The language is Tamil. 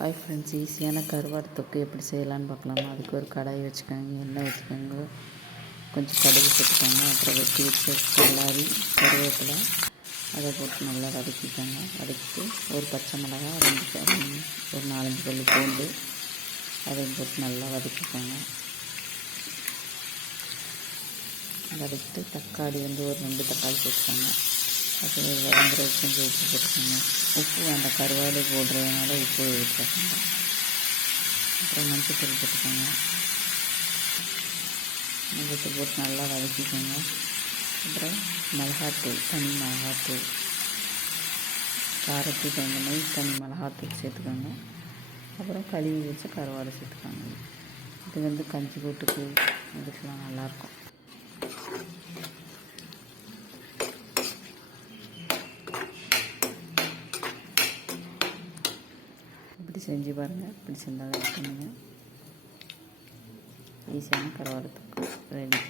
ஹாய் ஃப்ரெண்ட்ஸ், ஈஸியான கருவாடு தொக்கு எப்படி செய்யலான்னு பார்க்கலாமா. அதுக்கு ஒரு கடாய் வச்சுக்கோங்க, எண்ணெய் வச்சுக்கோங்க, கொஞ்சம் கடுகு போட்டுக்கோங்க, அப்புறம் வெட்டி வச்ச கல்லாரி கருவேப்பிலை அதை போட்டு நல்லா வதக்கிக்கோங்க. வதக்கிட்டு ஒரு பச்சை மிளகாய், ஒரு 4-5 பல்லு பூண்டு அதையும் போட்டு நல்லா வதக்கிக்கோங்க. வதக்கிட்டு தக்காளி ஒரு 2 தக்காளி போட்டுக்கோங்க. அது வதங்குறதுக்கு கொஞ்சம் உப்பு போட்டுக்கோங்க. உப்பு அந்த கருவாடு போடுறதுனால உப்பு போட்டுக்கோங்க. அப்புறம் மஞ்சத்தூள் போட்டுக்கோங்க. மஞ்சத்தூள் போட்டு நல்லா வதக்கிக்கோங்க. அப்புறம் மிளகாத்தூள், தனி மிளகாத்தூள், காரத்துக்கு தகுந்த மாதிரி தனி மிளகாத்தூள் சேர்த்துக்கோங்க. அப்புறம் கழுவி வச்ச கருவாடு சேர்த்துக்கோங்க. இது கஞ்சி கூட்டுக்கு இதுக்கெலாம் நல்லாயிருக்கும். இப்படி செஞ்சு பாருங்கள். பிடிச்சிருந்தாலும் பண்ணுங்கள். ஈஸியான கருவாடு தொக்கு ரெடி.